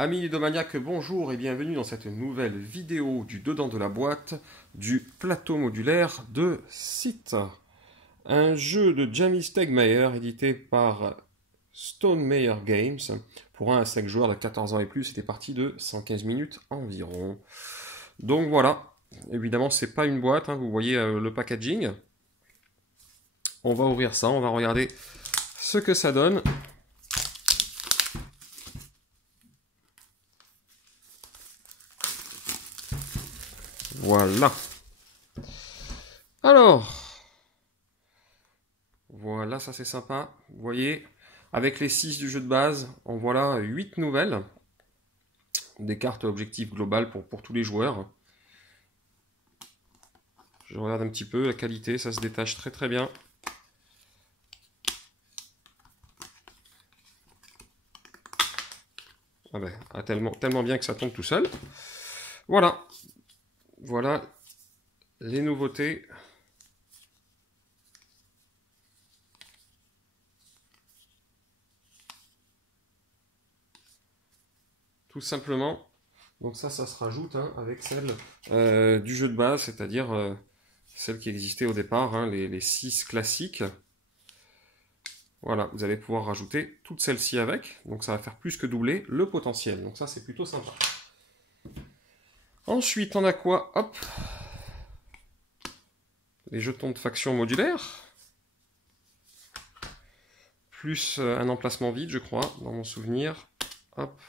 Amis ludomaniaques, bonjour et bienvenue dans cette nouvelle vidéo du dedans de la boîte du plateau modulaire de Sith. Un jeu de Jamie Stegmaier édité par Stonemaier Games pour 1 à 5 joueurs de 14 ans et plus. C'était parti de 115 minutes environ. Donc voilà, évidemment c'est pas une boîte, hein, vous voyez le packaging. On va ouvrir ça, on va regarder ce que ça donne. Voilà. Alors, voilà, ça c'est sympa. Vous voyez, avec les 6 du jeu de base, en voilà 8 nouvelles. Des cartes objectifs globales pour tous les joueurs. Je regarde un petit peu la qualité, ça se détache très très bien. Ah ben, tellement bien que ça tombe tout seul. Voilà. Voilà les nouveautés. Tout simplement. Donc ça se rajoute hein, avec celle du jeu de base, c'est-à-dire celle qui existait au départ, hein, les 6 classiques. Voilà, vous allez pouvoir rajouter toutes celles-ci avec. Donc ça va faire plus que doubler le potentiel. Donc ça, c'est plutôt sympa. Ensuite, on a quoi? Hop, les jetons de faction modulaire. Plus un emplacement vide, je crois, dans mon souvenir. Hop.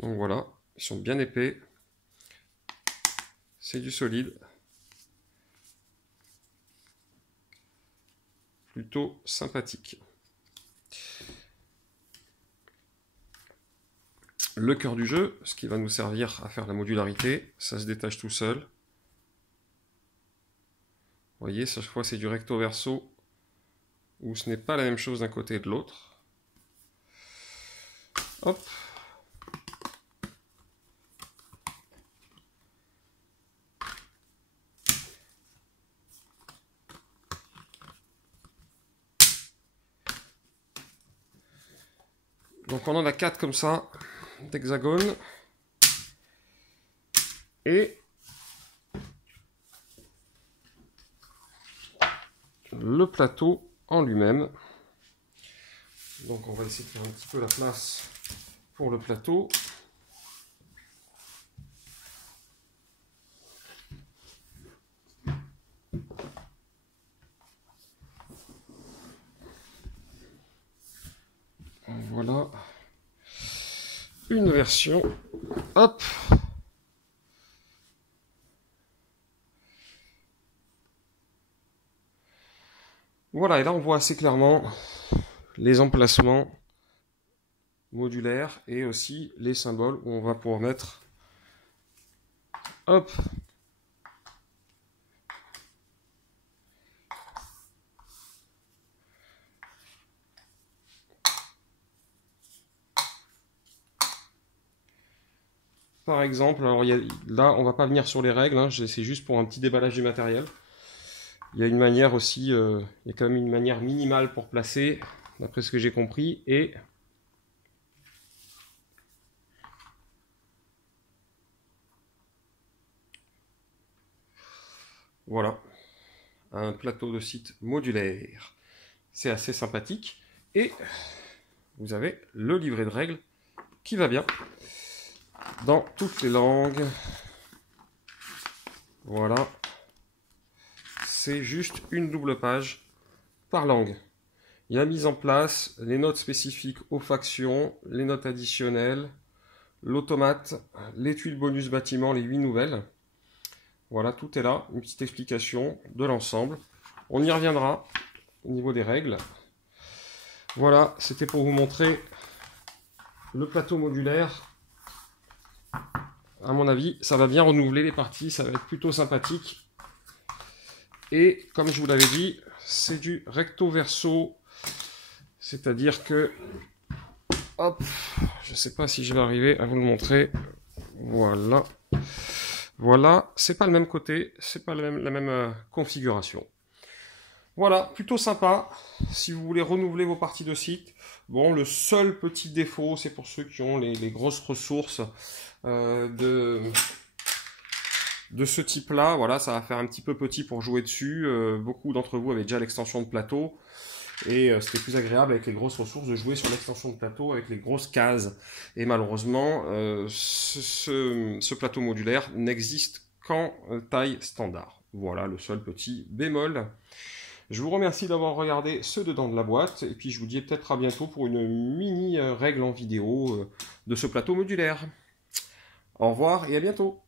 Donc voilà, ils sont bien épais. C'est du solide. Plutôt sympathique. Le cœur du jeu, ce qui va nous servir à faire la modularité, ça se détache tout seul. Vous voyez, chaque fois c'est du recto verso, où ce n'est pas la même chose d'un côté et de l'autre. Hop. Donc on en a 4 comme ça, d'hexagone. Et le plateau en lui-même. Donc on va essayer de faire un petit peu la place pour le plateau. Voilà une version. Hop. Voilà, et là on voit assez clairement les emplacements modulaires et aussi les symboles où on va pouvoir mettre. Hop. Par exemple, alors là on va pas venir sur les règles, hein, c'est juste pour un petit déballage du matériel. Il y a une manière aussi, il y a quand même une manière minimale pour placer, d'après ce que j'ai compris, et voilà, un plateau de Sith modulaire. C'est assez sympathique, et vous avez le livret de règles qui va bien, dans toutes les langues. Voilà. C'est juste une double page par langue. Il y a la mise en place, les notes spécifiques aux factions, les notes additionnelles, l'automate, les tuiles bonus bâtiment, les 8 nouvelles. Voilà, tout est là, une petite explication de l'ensemble. On y reviendra au niveau des règles. Voilà, c'était pour vous montrer le plateau modulaire. À mon avis, ça va bien renouveler les parties, ça va être plutôt sympathique. Et comme je vous l'avais dit, c'est du recto verso, c'est-à-dire que, hop, je ne sais pas si je vais arriver à vous le montrer. Voilà, voilà, c'est pas le même côté, c'est pas la même configuration. Voilà, plutôt sympa si vous voulez renouveler vos parties de site. Bon, le seul petit défaut, c'est pour ceux qui ont les grosses ressources de ce type-là. Voilà, ça va faire un petit peu petit pour jouer dessus. Beaucoup d'entre vous avaient déjà l'extension de plateau. Et c'était plus agréable avec les grosses ressources de jouer sur l'extension de plateau avec les grosses cases. Et malheureusement, ce plateau modulaire n'existe qu'en taille standard. Voilà le seul petit bémol. Je vous remercie d'avoir regardé ce dedans de la boîte. Et puis je vous dis peut-être à bientôt pour une mini règle en vidéo de ce plateau modulaire. Au revoir et à bientôt.